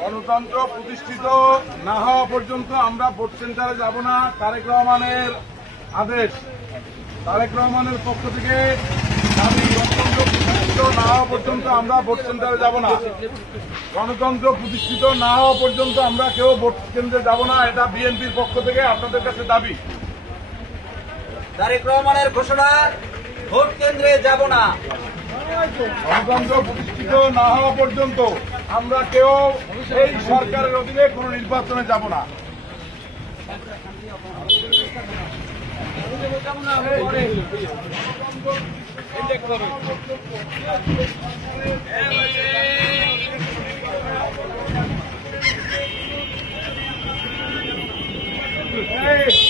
গণতন্ত্র প্রতিষ্ঠিত না হওয়া পর্যন্ত আমরা ভোট সেন্টারে যাব না, তারেক রহমানের আদেশ। তারেক রহমানের পক্ষ থেকে দাবি গণতন্ত্র প্রতিষ্ঠিত না হওয়া পর্যন্ত আমরা ভোট সেন্টারে যাব না। গণতন্ত্র প্রতিষ্ঠিত না হওয়া পর্যন্ত আমরা কেউ ভোট কেন্দ্রে যাব না, এটা বিএনপির পক্ষ থেকে আপনাদের কাছে দাবি। তারেক রহমানের ঘোষণা, ভোট কেন্দ্রে যাব না। গণতন্ত্র প্রতিষ্ঠিত না হওয়া পর্যন্ত আমরা কেউ এই সরকারের অধীনে কোনো নির্বাচনে যাব না। গণতন্ত্র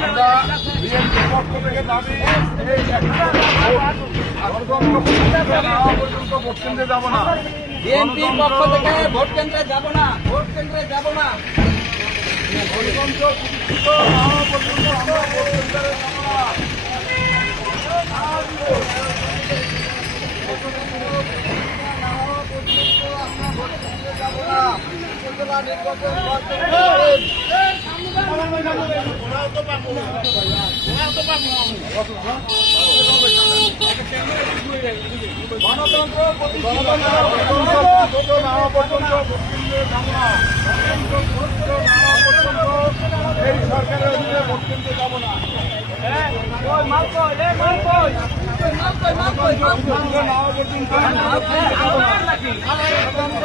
আমরা বিএনপির পক্ষ থেকে দাবি এই পর্যন্ত ভোট কেন্দ্রে যাব না। বিএনপির পক্ষ থেকে ভোট কেন্দ্রে যাব না। ভোট কেন্দ্রে যাব না। গণতন্ত্র প্রতিষ্ঠিত না পর্যন্ত আমরা ভোট কেন্দ্রে যাব না গণতন্ত্র প্রতিষ্ঠিত না গণতন্ত্র প্রতিষ্ঠিত না হওয়া পর্যন্ত ভোট কেন্দ্রে যাব না গণতন্ত্র প্রতিষ্ঠিত না হওয়া পর্যন্ত এই সরকারের অধীনে ভোট যাব না। গণতন্ত্র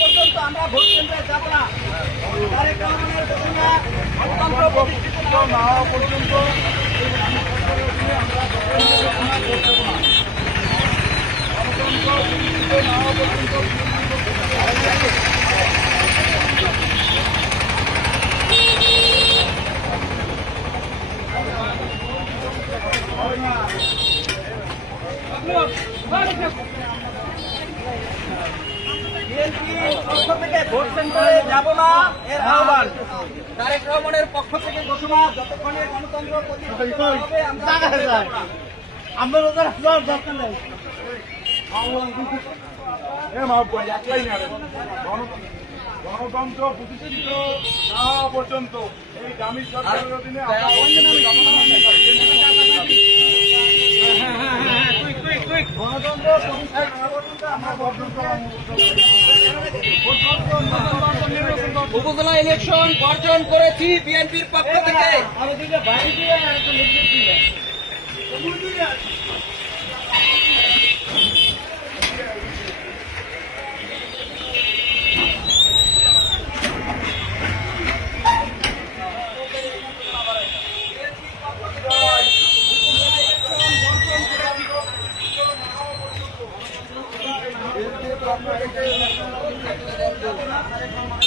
পর্যন্ত আমরা ভোট কেন্দ্রে যাব না তারেক রহমানের ঘোষণা গণতন্ত্র প্রতিষ্ঠিত না হওয়া পর্যন্ত বিএনপি পক্ষ থেকে ভোট সেন্টারে যাব না এর আহ্বান। তারেক রহমানের পক্ষ থেকে ঘোষণা যতক্ষণে গণতন্ত্র প্রতিষ্ঠিত না হবে আমরা না। গণতন্ত্র প্রতিষ্ঠিত হওয়া পর্যন্ত এই দামি সরকারের অধীনে উপজেলা ইলেকশন বর্জন করেছি বিএনপির পক্ষ থেকে। なかなか。